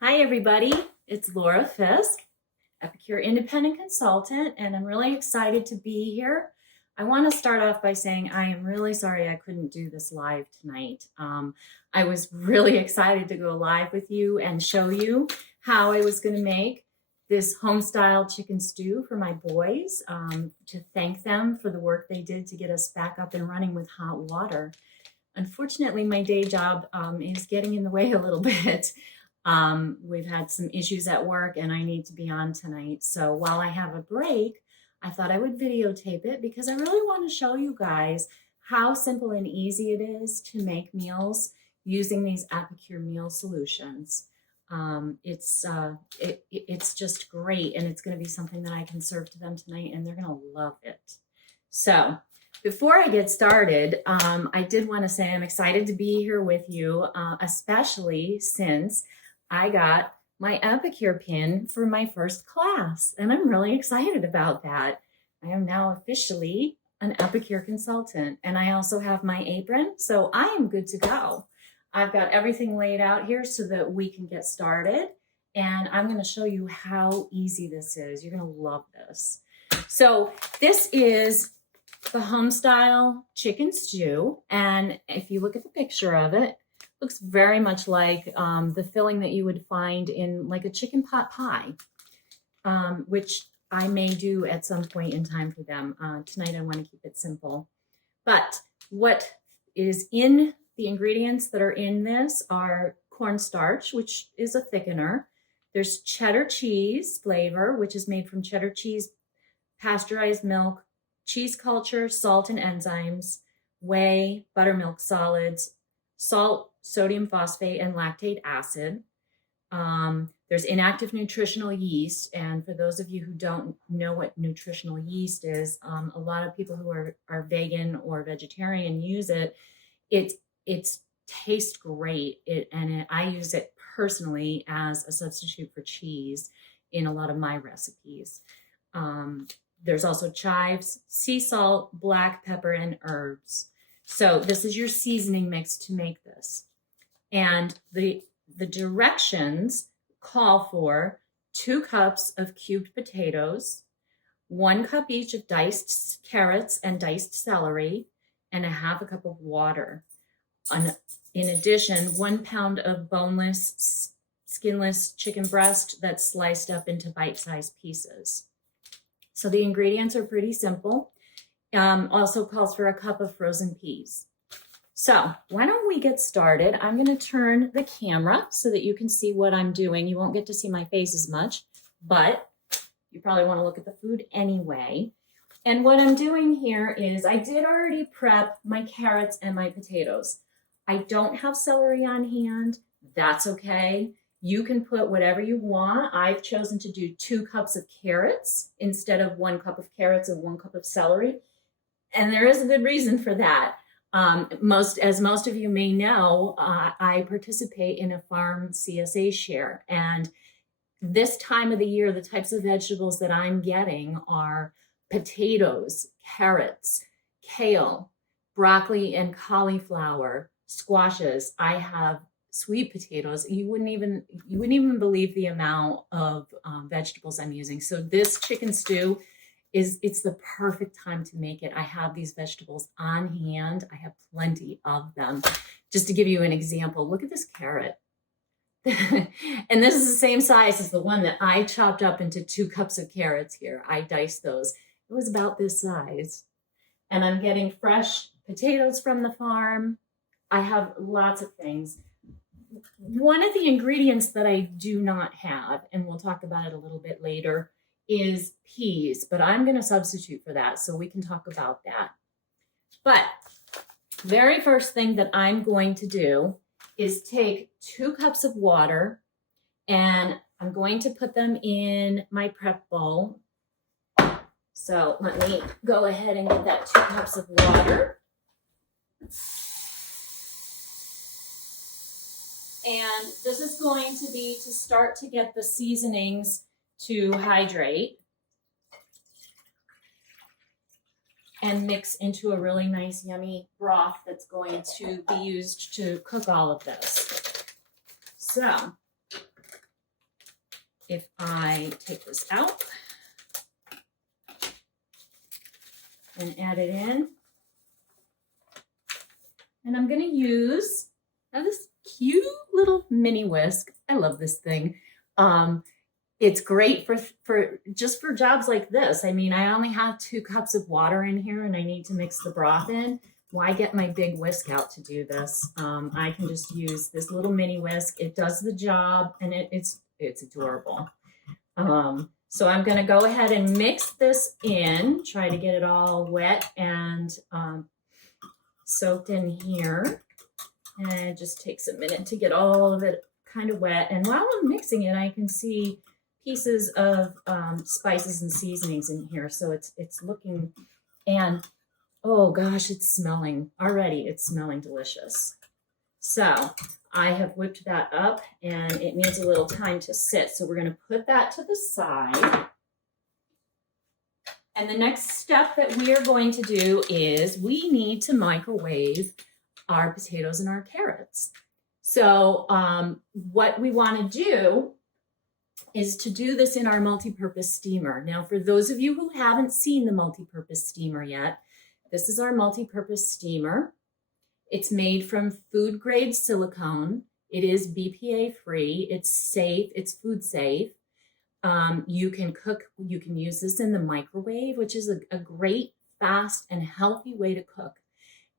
Hi, everybody. It's Laura Fisk, Epicure Independent Consultant, and I'm really excited to be here. I want to start off by saying I am really sorry I couldn't do this live tonight. I was really excited to go live with you and show you how I was going to make this home-style chicken stew for my boys, to thank them for the work they did to get us back up and running with hot water. Unfortunately, my day job is getting in the way a little bit. We've had some issues at work and I need to be on tonight. So while I have a break, I thought I would videotape it because I really want to show you guys how simple and easy it is to make meals using these Epicure meal solutions. It's just great, and it's going to be something that I can serve to them tonight, and they're going to love it. So before I get started, I did want to say I'm excited to be here with you, especially since I got my Epicure pin for my first class, and I'm really excited about that. I am now officially an Epicure consultant, and I also have my apron, so I am good to go. I've got everything laid out here so that we can get started, and I'm going to show you how easy this is. You're going to love this. So this is the home-style chicken stew, and if you look at the picture of it, looks very much like the filling that you would find in like a chicken pot pie, which I may do at some point in time for them. Tonight I want to keep it simple. But what is in the ingredients that are in this are cornstarch, which is a thickener. There's cheddar cheese flavor, which is made from cheddar cheese, pasteurized milk, cheese culture, salt and enzymes, whey, buttermilk solids, salt, sodium phosphate, and lactate acid. There's inactive nutritional yeast. And for those of you who don't know what nutritional yeast is, a lot of people who are vegan or vegetarian use it. It tastes great. I use it personally as a substitute for cheese in a lot of my recipes. There's also chives, sea salt, black pepper, and herbs. So this is your seasoning mix to make this. And the directions call for 2 cups of cubed potatoes, 1 cup each of diced carrots and diced celery, and a half a cup of water. In addition, 1 pound of boneless, skinless chicken breast that's sliced up into bite-sized pieces. So the ingredients are pretty simple. Also calls for a cup of frozen peas. So why don't we get started? I'm going to turn the camera so that you can see what I'm doing. You won't get to see my face as much, but you probably want to look at the food anyway. And what I'm doing here is I did already prep my carrots and my potatoes. I don't have celery on hand. That's okay. You can put whatever you want. I've chosen to do 2 cups of carrots instead of 1 cup of carrots and 1 cup of celery. And there is a good reason for that. As most of you may know, I participate in a farm CSA share. And this time of the year, the types of vegetables that I'm getting are potatoes, carrots, kale, broccoli and cauliflower, squashes. I have sweet potatoes. You wouldn't even believe the amount of vegetables I'm using. So this chicken stew it's the perfect time to make it. I have these vegetables on hand. I have plenty of them. Just to give you an example, look at this carrot. And this is the same size as the one that I chopped up into 2 cups of carrots here. I diced those. It was about this size. And I'm getting fresh potatoes from the farm. I have lots of things. One of the ingredients that I do not have, and we'll talk about it a little bit later, is peas, but I'm going to substitute for that, so we can talk about that. But very first thing that I'm going to do is take 2 cups of water, and I'm going to put them in my prep bowl. So let me go ahead and get that 2 cups of water. And this is going to be to start to get the seasonings to hydrate and mix into a really nice, yummy broth that's going to be used to cook all of this. So if I take this out and add it in. And I'm going to use this cute little mini whisk. I love this thing. It's great for just for jobs like this. I mean, I only have 2 cups of water in here and I need to mix the broth in. Why get my big whisk out to do this? I can just use this little mini whisk. It does the job and it's adorable. So I'm going to go ahead and mix this in, try to get it all wet and soaked in here. And it just takes a minute to get all of it kind of wet. And while I'm mixing it, I can see pieces of spices and seasonings in here. So it's looking, and oh gosh, it's smelling already. It's smelling delicious. So I have whipped that up and it needs a little time to sit. So we're going to put that to the side. And the next step that we are going to do is we need to microwave our potatoes and our carrots. So what we want to do is to do this in our multi-purpose steamer. Now, for those of you who haven't seen the multi-purpose steamer yet, this is our multi-purpose steamer. It's made from food grade silicone. It is BPA free. It's safe. It's food safe. You can cook. You can use this in the microwave, which is a great, fast, and healthy way to cook.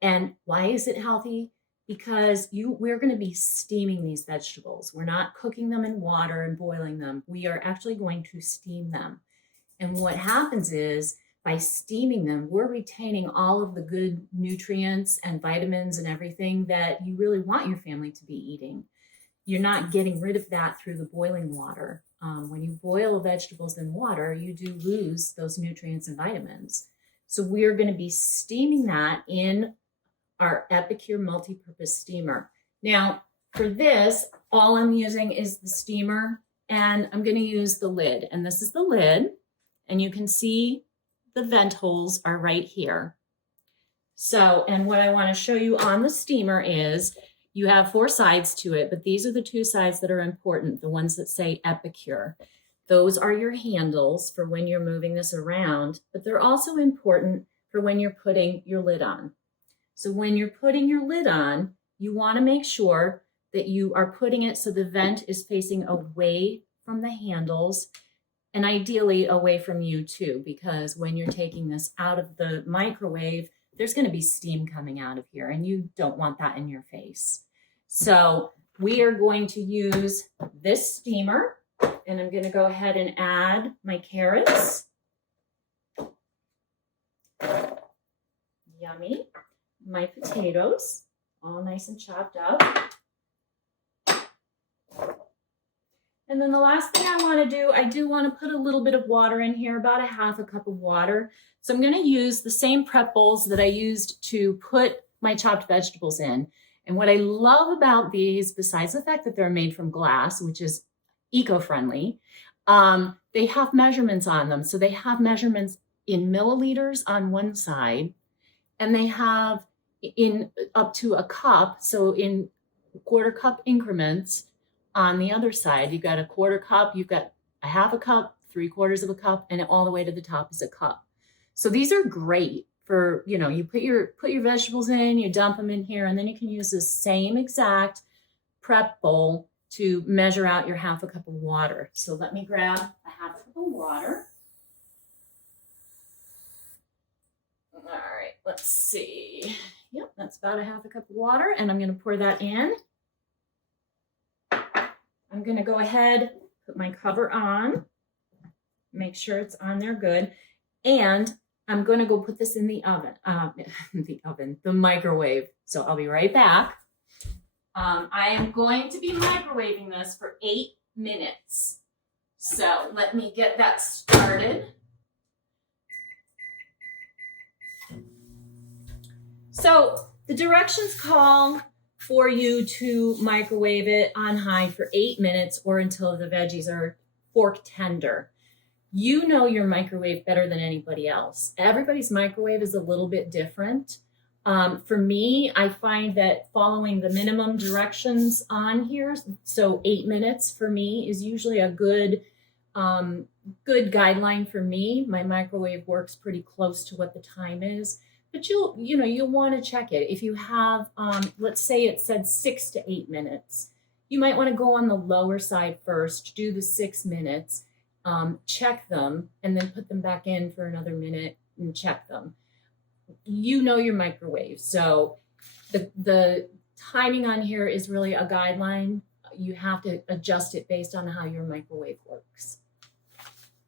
And why is it healthy? Because we're going to be steaming these vegetables. We're not cooking them in water and boiling them. We are actually going to steam them. And what happens is by steaming them, we're retaining all of the good nutrients and vitamins and everything that you really want your family to be eating. You're not getting rid of that through the boiling water. When you boil vegetables in water, you do lose those nutrients and vitamins. So we're going to be steaming that in our Epicure multi-purpose steamer. Now, for this, all I'm using is the steamer, and I'm going to use the lid. And this is the lid, and you can see the vent holes are right here. So, and what I want to show you on the steamer is you have 4 sides to it, but these are the 2 sides that are important, the ones that say Epicure. Those are your handles for when you're moving this around, but they're also important for when you're putting your lid on. So when you're putting your lid on, you want to make sure that you are putting it so the vent is facing away from the handles and ideally away from you too, because when you're taking this out of the microwave, there's going to be steam coming out of here and you don't want that in your face. So we are going to use this steamer and I'm going to go ahead and add my carrots. Yummy. My potatoes, all nice and chopped up. And then the last thing I want to do, I do want to put a little bit of water in here, about a 1/2 cup of water. So I'm going to use the same prep bowls that I used to put my chopped vegetables in. And what I love about these, besides the fact that they're made from glass, which is eco-friendly, they have measurements on them. So they have measurements in milliliters on one side, and they have in up to a cup, so in 1/4 cup increments on the other side. You've got a 1/4 cup, you've got a 1/2 cup, 3/4 of a cup, and all the way to the top is a cup. So these are great for, you know, you put your vegetables in, you dump them in here, and then you can use the same exact prep bowl to measure out your 1/2 cup of water. So let me grab a 1/2 cup of water. All right, let's see. Yep, that's about a 1/2 cup of water, and I'm going to pour that in. I'm going to go ahead, put my cover on, make sure it's on there good, and I'm going to go put this in the oven, the microwave. So I'll be right back. I am going to be microwaving this for 8 minutes. So let me get that started. So the directions call for you to microwave it on high for 8 minutes or until the veggies are fork tender. You know your microwave better than anybody else. Everybody's microwave is a little bit different. For me, I find that following the minimum directions on here, so 8 minutes for me is usually a good good guideline for me. My microwave works pretty close to what the time is, but you'll want to check it. If you have, let's say it said 6 to 8 minutes, you might want to go on the lower side first, do the 6 minutes, check them, and then put them back in for another minute and check them. You know your microwave, so the timing on here is really a guideline. You have to adjust it based on how your microwave works.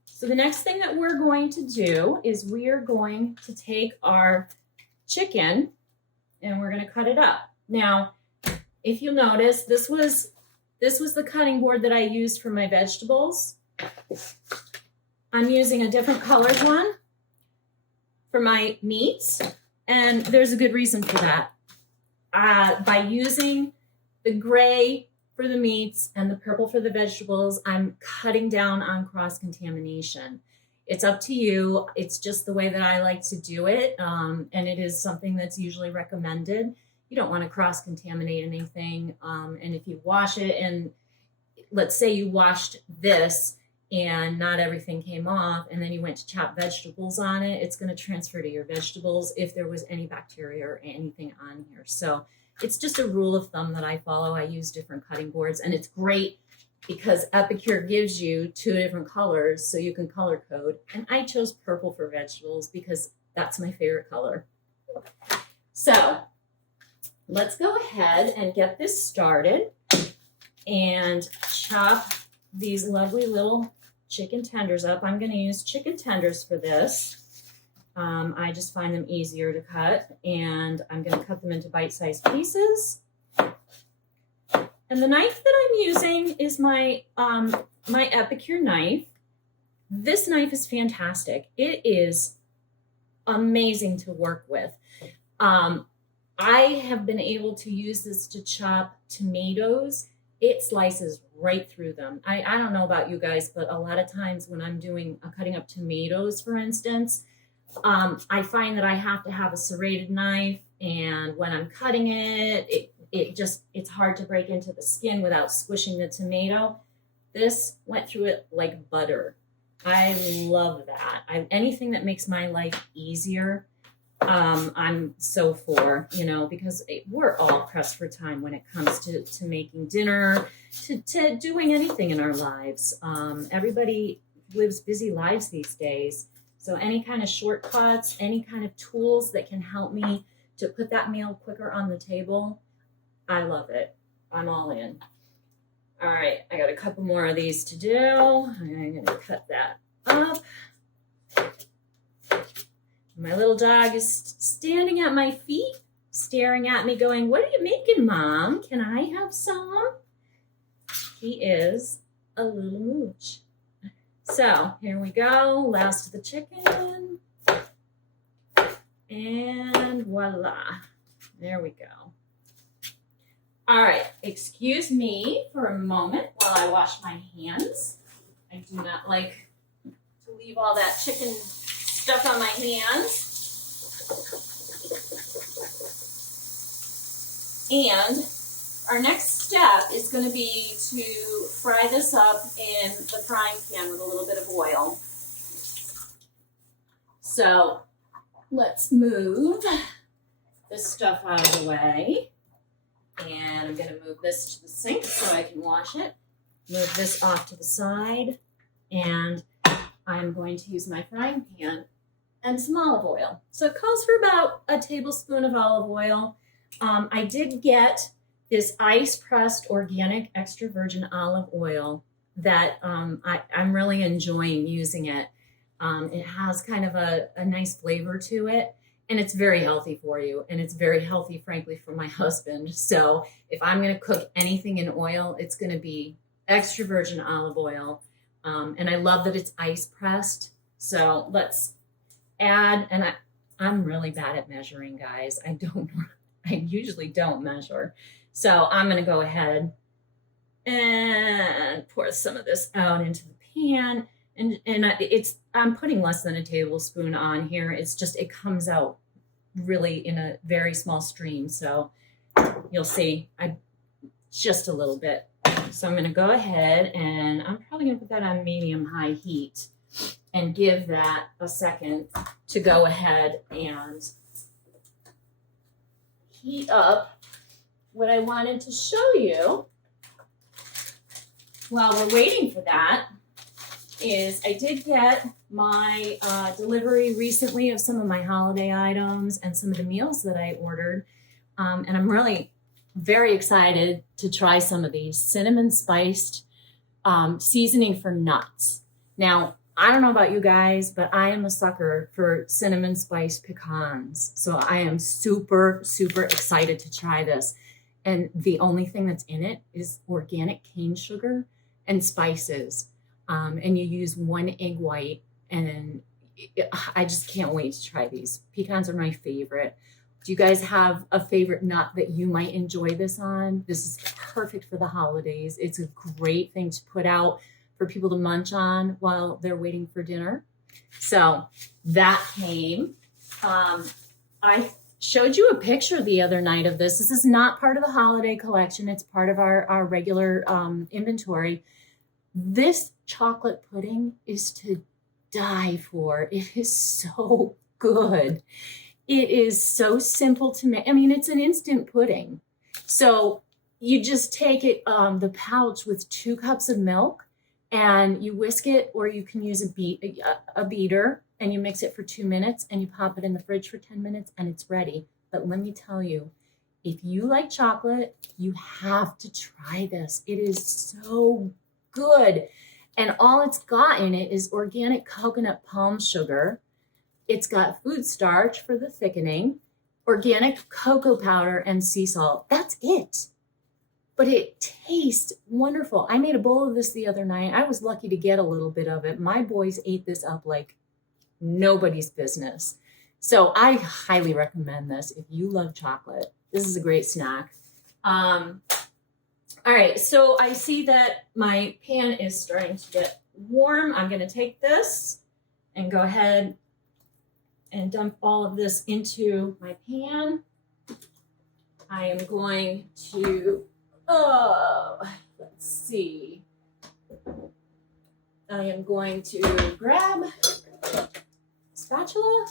So the next thing that we're going to do is we are going to take our chicken and we're going to cut it up. Now, if you'll notice, this was the cutting board that I used for my vegetables. I'm using a different colored one for my meats, and there's a good reason for that. By using the gray for the meats and the purple for the vegetables, I'm cutting down on cross-contamination. It's up to you. It's just the way that I like to do it, and it is something that's usually recommended. You don't want to cross-contaminate anything, and if you wash it, and let's say you washed this and not everything came off, and then you went to chop vegetables on it, it's going to transfer to your vegetables if there was any bacteria or anything on here. So it's just a rule of thumb that I follow. I use different cutting boards, and it's great because Epicure gives you 2 different colors so you can color code. And I chose purple for vegetables because that's my favorite color. So let's go ahead and get this started and chop these lovely little chicken tenders up. I'm going to use chicken tenders for this. I just find them easier to cut, and I'm going to cut them into bite-sized pieces. And the knife that I'm using is my Epicure knife. This knife is fantastic. It is amazing to work with. I have been able to use this to chop tomatoes. It slices right through them. I don't know about you guys, but a lot of times when I'm doing cutting up tomatoes, for instance, I find that I have to have a serrated knife, and when I'm cutting it's hard to break into the skin without squishing the tomato. This went through it like butter. I love that. Anything that makes my life easier, I'm so for, because we're all pressed for time when it comes to making dinner, to doing anything in our lives. Everybody lives busy lives these days. So any kind of shortcuts, any kind of tools that can help me to put that meal quicker on the table, I love it. I'm all in. All right, I got a couple more of these to do. I'm going to cut that up. My little dog is standing at my feet, staring at me going, "What are you making, Mom? Can I have some?" He is a little mooch. So here we go, last of the chicken, and voila, there we go. All right, excuse me for a moment while I wash my hands. I do not like to leave all that chicken stuff on my hands. And our next step is going to be to fry this up in the frying pan with a little bit of oil. So let's move this stuff out of the way. And I'm going to move this to the sink so I can wash it. Move this off to the side. And I'm going to use my frying pan and some olive oil. So it calls for about a tablespoon of olive oil. I did get this ice-pressed organic extra virgin olive oil that I'm really enjoying using it. It has kind of a nice flavor to it, and it's very healthy for you, and it's very healthy, frankly, for my husband. So if I'm going to cook anything in oil, it's going to be extra virgin olive oil, and I love that it's ice-pressed. So let's add, and I'm really bad at measuring, guys. I usually don't measure. So I'm going to go ahead and pour some of this out into the pan. And I'm putting less than a tablespoon on here. It's just, it comes out really in a very small stream. So you'll see, just a little bit. So I'm going to go ahead and I'm probably going to put that on medium-high heat and give that a second to go ahead and heat up. What I wanted to show you while we're waiting for that is I did get my delivery recently of some of my holiday items and some of the meals that I ordered. And I'm really very excited to try some of these cinnamon spiced seasoning for nuts. Now, I don't know about you guys, but I am a sucker for cinnamon spiced pecans. So I am super, super excited to try this. And the only thing that's in it is organic cane sugar and spices. And you use 1 egg white, and I just can't wait to try these. Pecans are my favorite. Do you guys have a favorite nut that you might enjoy this on? This is perfect for the holidays. It's a great thing to put out for people to munch on while they're waiting for dinner. So that came. I showed you a picture the other night of this. This is not part of the holiday collection. It's part of our regular inventory. This chocolate pudding is to die for. It is so good. It is so simple to make. I mean, it's an instant pudding. So you just take it, the pouch with 2 cups of milk, and you whisk it, or you can use a beater, and you mix it for 2 minutes, and you pop it in the fridge for 10 minutes, and it's ready. But let me tell you, if you like chocolate, you have to try this. It is so good. And all it's got in it is organic coconut palm sugar. It's got food starch for the thickening, organic cocoa powder, and sea salt. That's it. But it tastes wonderful. I made a bowl of this the other night. I was lucky to get a little bit of it. My boys ate this up like nobody's business. So I highly recommend this if you love chocolate. This is a great snack. All right, so I see that my pan is starting to get warm. I'm going to take this and go ahead and dump all of this into my pan. I am going to, let's see. I am going to grab a spatula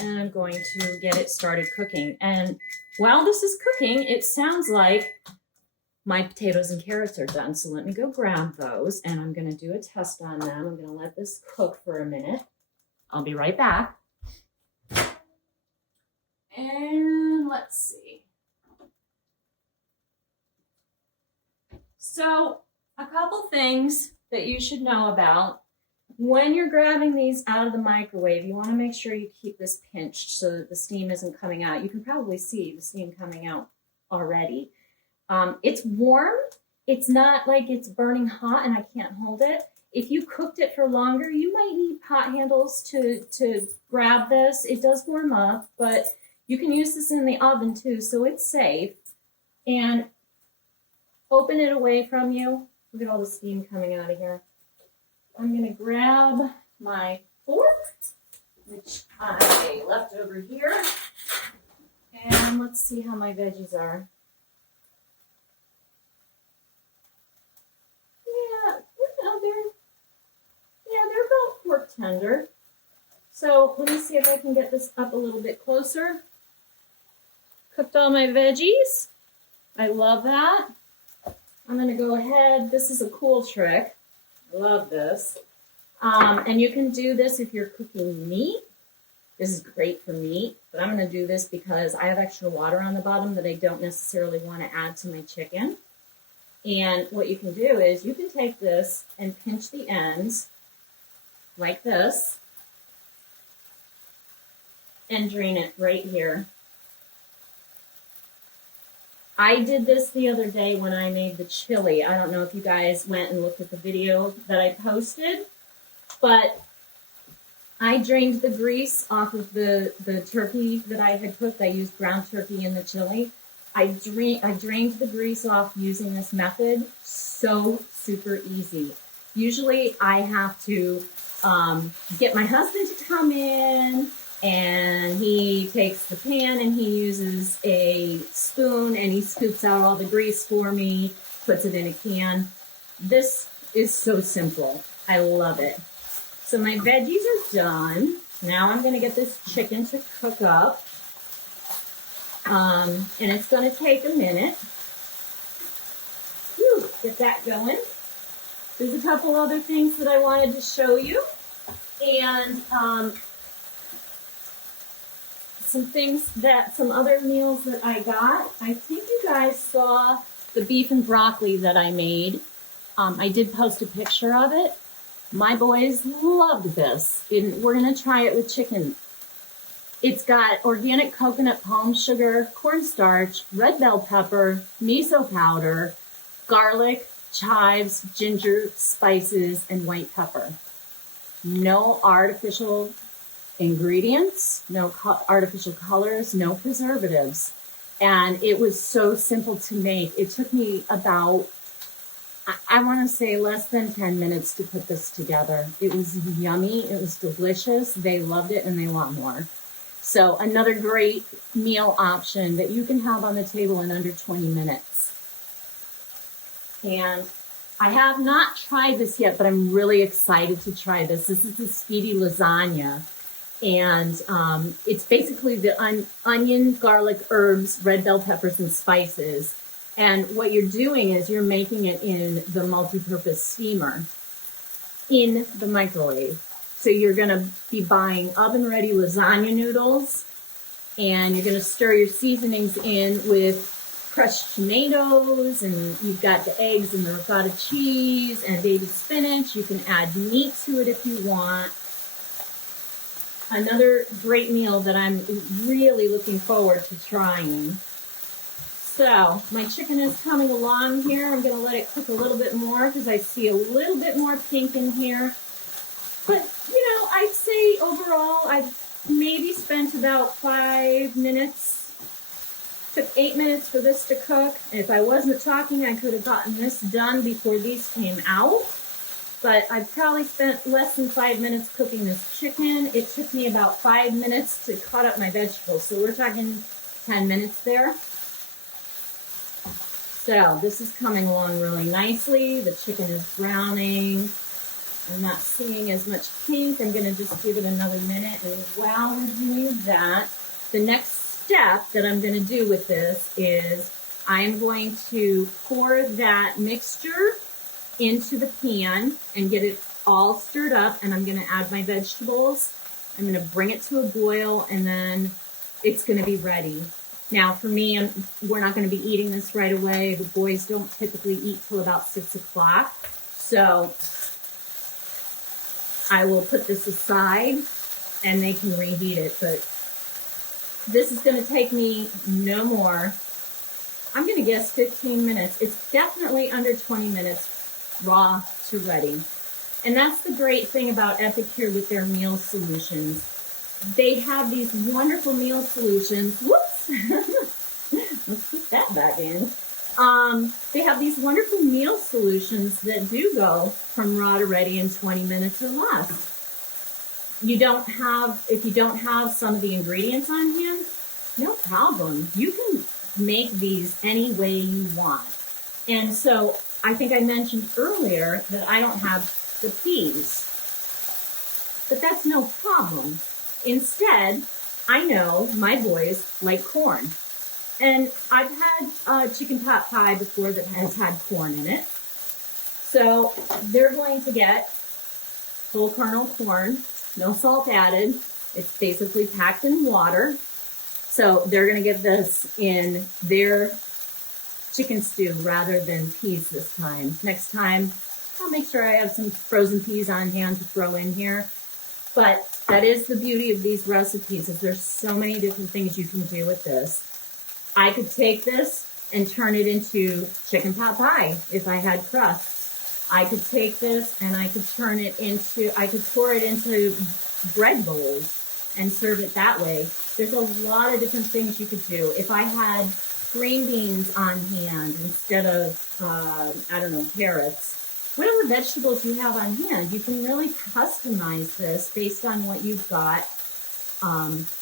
and I'm going to get it started cooking. And while this is cooking, it sounds like my potatoes and carrots are done. So let me go grab those and I'm going to do a test on them. I'm going to let this cook for a minute. I'll be right back. And let's see. So a couple things that you should know about. When you're grabbing these out of the microwave, you want to make sure you keep this pinched so that the steam isn't coming out. You can probably see the steam coming out already. It's warm. It's not like it's burning hot and I can't hold it. If you cooked it for longer, you might need pot handles to grab this. It does warm up, but you can use this in the oven too, so it's safe. And open it away from you. Look at all the steam coming out of here. I'm going to grab my fork, which I left over here. And let's see how my veggies are. They're about pork tender. So let me see if I can get this up a little bit closer. Cooked all my veggies. I love that. I'm going to go ahead. This is a cool trick. I love this. And you can do this if you're cooking meat. This is great for meat, but I'm going to do this because I have extra water on the bottom that I don't necessarily want to add to my chicken. And what you can do is you can take this and pinch the ends like this and drain it right here. I did this the other day when I made the chili. I don't know if you guys went and looked at the video that I posted, but I drained the grease off of the turkey that I had cooked. I used ground turkey in the chili. I drained the grease off using this method. So super easy. Usually I have to get my husband to come in, and he takes the pan and he uses a spoon and he scoops out all the grease for me. puts it in a can. This is so simple. I love it. So my veggies are done. Now I'm going to get this chicken to cook up. And it's going to take a minute. Whew, get that going. There's a couple other things that I wanted to show you. And some other meals that I got. I think you guys saw the beef and broccoli that I made. I did post a picture of it. My boys loved this. We're going to try it with chicken. It's got organic coconut palm sugar, cornstarch, red bell pepper, miso powder, garlic, chives, ginger, spices, and white pepper. No artificial ingredients, no artificial colors, no preservatives. And it was so simple to make. It took me about, I want to say, less than 10 minutes to put this together. It was yummy. It was delicious. They loved it and they want more. So another great meal option that you can have on the table in under 20 minutes. And I have not tried this yet, but I'm really excited to try this. This is the Speedy Lasagna. And it's basically the onion, garlic, herbs, red bell peppers, and spices. And what you're doing is you're making it in the multi-purpose steamer in the microwave. So you're going to be buying oven-ready lasagna noodles, and you're going to stir your seasonings in with crushed tomatoes, and you've got the eggs and the ricotta cheese and baby spinach. You can add meat to it if you want. Another great meal that I'm really looking forward to trying. So my chicken is coming along here. I'm going to let it cook a little bit more because I see a little bit more pink in here. But, you know, I'd say overall I've maybe spent about 5 minutes. Took 8 minutes for this to cook. If I wasn't talking, I could have gotten this done before these came out. But I probably spent less than 5 minutes cooking this chicken. It took me about 5 minutes to cut up my vegetables. So we're talking 10 minutes there. So this is coming along really nicely. The chicken is browning. I'm not seeing as much pink. I'm going to just give it another minute. And while we're doing that, the next step that I'm going to do with this is I'm going to pour that mixture into the pan and get it all stirred up. And I'm going to add my vegetables. I'm going to bring it to a boil, and then it's going to be ready. Now, for me, we're not going to be eating this right away. The boys don't typically eat till about 6 o'clock. So I will put this aside and they can reheat it. But this is going to take me no more. I'm going to guess 15 minutes. It's definitely under 20 minutes raw to ready. And that's the great thing about Epicure with their meal solutions. They have these wonderful meal solutions. Whoops! Let's put that back in. They have these wonderful meal solutions that do go from raw to ready in 20 minutes or less. If you don't have some of the ingredients on hand, no problem. You can make these any way you want. And so I think I mentioned earlier that I don't have the peas, but that's no problem. Instead, I know my boys like corn. And I've had chicken pot pie before that has had corn in it. So they're going to get full kernel corn, no salt added. It's basically packed in water. So they're going to get this in their chicken stew rather than peas this time. Next time, I'll make sure I have some frozen peas on hand to throw in here. But that is the beauty of these recipes, is there's so many different things you can do with this. I could take this and turn it into chicken pot pie if I had crust. I could take this and I could pour it into bread bowls and serve it that way. There's a lot of different things you could do. If I had green beans on hand instead of, carrots, whatever vegetables you have on hand, you can really customize this based on what you've got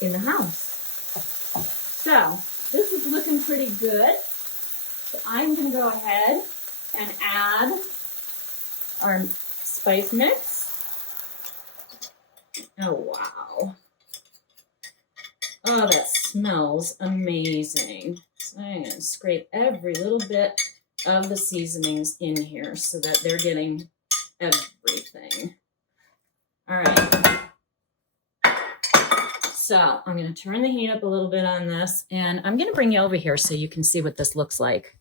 in the house. So this is looking pretty good. So I'm going to go ahead and add our spice mix. Oh, wow. Oh, that smells amazing. So I'm going to scrape every little bit of the seasonings in here so that they're getting everything. All right. So I'm going to turn the heat up a little bit on this, and I'm going to bring you over here so you can see what this looks like.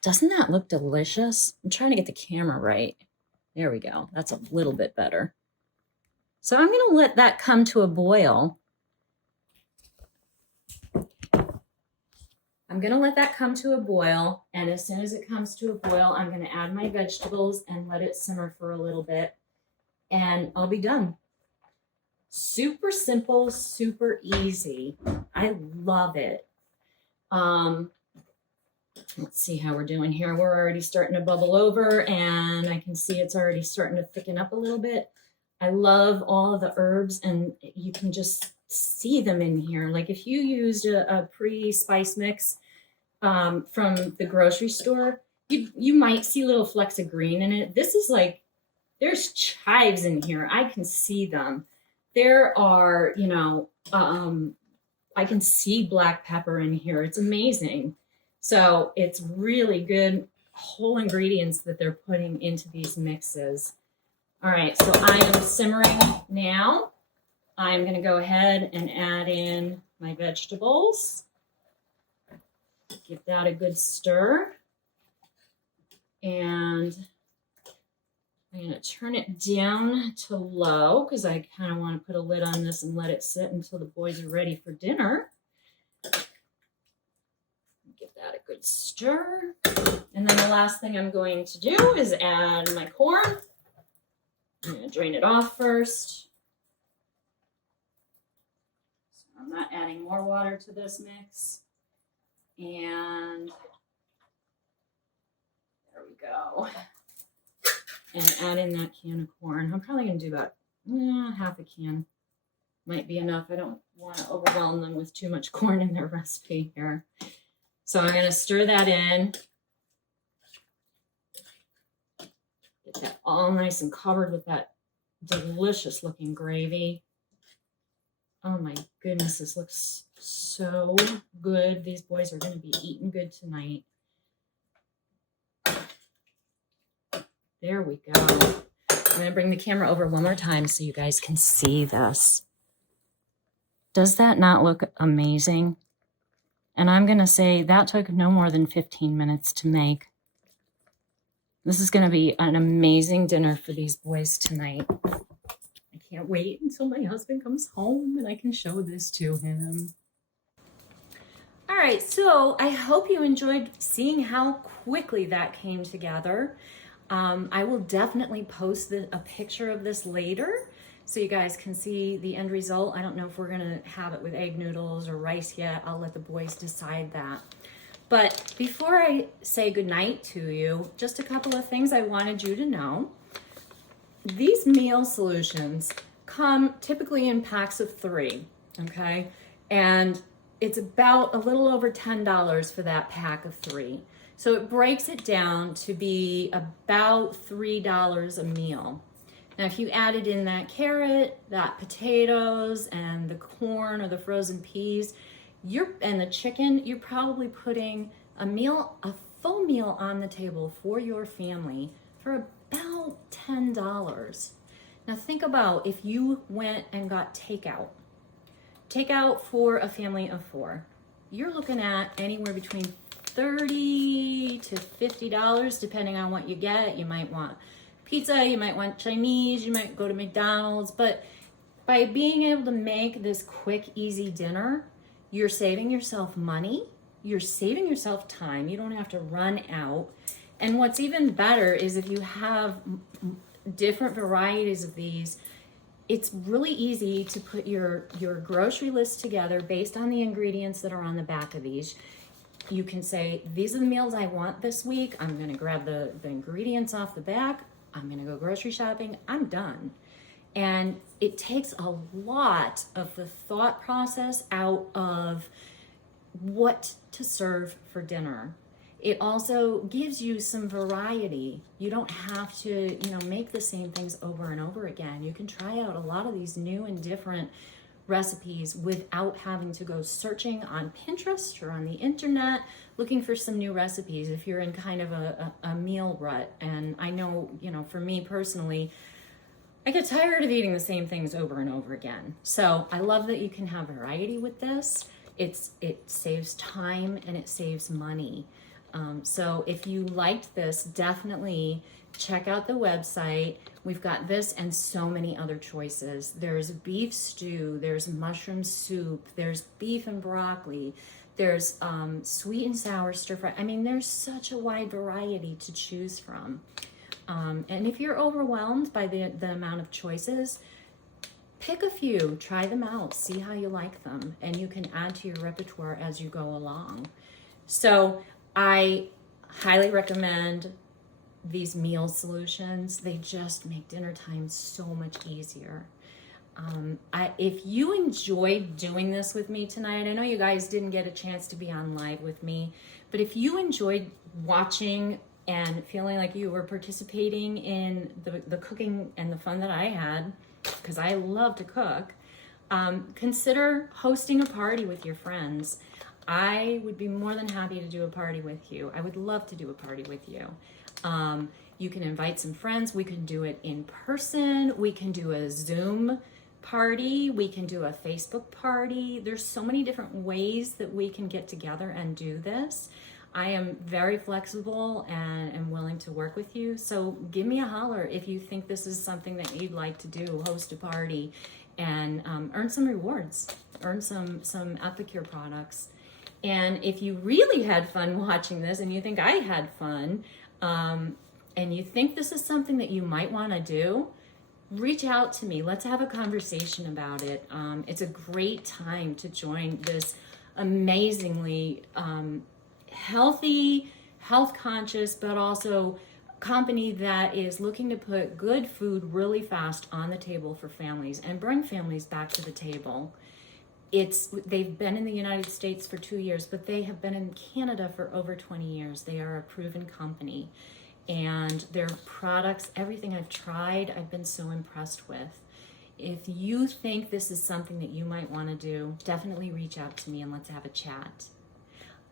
Doesn't that look delicious? I'm trying to get the camera right. There we go. That's a little bit better. So I'm going to let that come to a boil. I'm going to let that come to a boil, and as soon as it comes to a boil, I'm going to add my vegetables and let it simmer for a little bit, and I'll be done. Super simple, super easy. I love it. Let's see how we're doing here. We're already starting to bubble over, and I can see it's already starting to thicken up a little bit. I love all of the herbs, and you can just see them in here. Like if you used a pre-spice mix from the grocery store, you might see little flecks of green in it. This is like, there's chives in here. I can see them. There are, you know, I can see black pepper in here. It's amazing. So it's really good whole ingredients that they're putting into these mixes. All right, so I am simmering now. I'm going to go ahead and add in my vegetables. Give that a good stir. And I'm going to turn it down to low because I kind of want to put a lid on this and let it sit until the boys are ready for dinner. Give that a good stir. And then the last thing I'm going to do is add my corn. I'm going to drain it off first. So I'm not adding more water to this mix. And there we go. And add in that can of corn. I'm probably going to do about half a can. Might be enough. I don't want to overwhelm them with too much corn in their recipe here. So I'm going to stir that in. Get that all nice and covered with that delicious looking gravy. Oh my goodness, this looks so good. These boys are going to be eating good tonight. There we go. I'm going to bring the camera over one more time so you guys can see this. Does that not look amazing? And I'm going to say that took no more than 15 minutes to make. This is going to be an amazing dinner for these boys tonight. I can't wait until my husband comes home and I can show this to him. All right, so I hope you enjoyed seeing how quickly that came together. I will definitely post a picture of this later so you guys can see the end result. I don't know if we're gonna have it with egg noodles or rice yet. I'll let the boys decide that. But before I say goodnight to you, just a couple of things I wanted you to know. These meal solutions come typically in packs of 3, okay? And it's about a little over $10 for that pack of 3. So it breaks it down to be about $3 a meal. Now, if you added in that carrot, that potatoes, and the corn or the frozen peas, and the chicken, you're probably putting a full meal on the table for your family for about $10. Now think about if you went and got takeout. Takeout for a family of 4. You're looking at anywhere between $30 to $50 depending on what you get. You might want pizza, you might want Chinese, you might go to McDonald's, but by being able to make this quick, easy dinner, you're saving yourself money, you're saving yourself time, you don't have to run out. And what's even better is if you have different varieties of these, it's really easy to put your grocery list together based on the ingredients that are on the back of these. You can say, these are the meals I want this week. I'm gonna grab the ingredients off the back. I'm gonna go grocery shopping. I'm done. And it takes a lot of the thought process out of what to serve for dinner. It also gives you some variety. You don't have to, make the same things over and over again. You can try out a lot of these new and different recipes without having to go searching on Pinterest or on the internet looking for some new recipes if you're in kind of a meal rut. And I know, for me personally, I get tired of eating the same things over and over again. So I love that you can have variety with this. It saves time and it saves money. So if you liked this, definitely check out the website. We've got this and so many other choices. There's beef stew, there's mushroom soup, there's beef and broccoli, there's sweet and sour stir fry. I mean, there's such a wide variety to choose from. And if you're overwhelmed by the amount of choices, pick a few, try them out, see how you like them, and you can add to your repertoire as you go along. So I highly recommend these meal solutions. They just make dinner time so much easier. If you enjoyed doing this with me tonight, I know you guys didn't get a chance to be on live with me, but if you enjoyed watching and feeling like you were participating in the cooking and the fun that I had, because I love to cook, consider hosting a party with your friends. I would be more than happy to do a party with you. I would love to do a party with you. You can invite some friends. We can do it in person. We can do a Zoom party. We can do a Facebook party. There's so many different ways that we can get together and do this. I am very flexible and am willing to work with you. So give me a holler if you think this is something that you'd like to do, host a party and earn some rewards, earn some Epicure products. And if you really had fun watching this and you think I had fun, and you think this is something that you might want to do, reach out to me. Let's have a conversation about it. It's a great time to join this amazingly healthy, health conscious, but also company that is looking to put good food really fast on the table for families and bring families back to the table. They've been in the United States for 2 years, but they have been in Canada for over 20 years. They are a proven company, and their products, everything I've tried, I've been so impressed with. If you think this is something that you might want to do, definitely reach out to me and let's have a chat.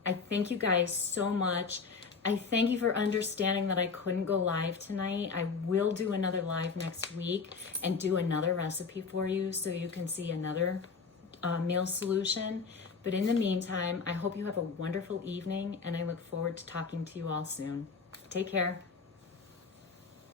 I thank you guys so much. I thank you for understanding that I couldn't go live tonight. I will do another live next week and do another recipe for you so you can see another meal solution. But in the meantime, I hope you have a wonderful evening and I look forward to talking to you all soon. Take care.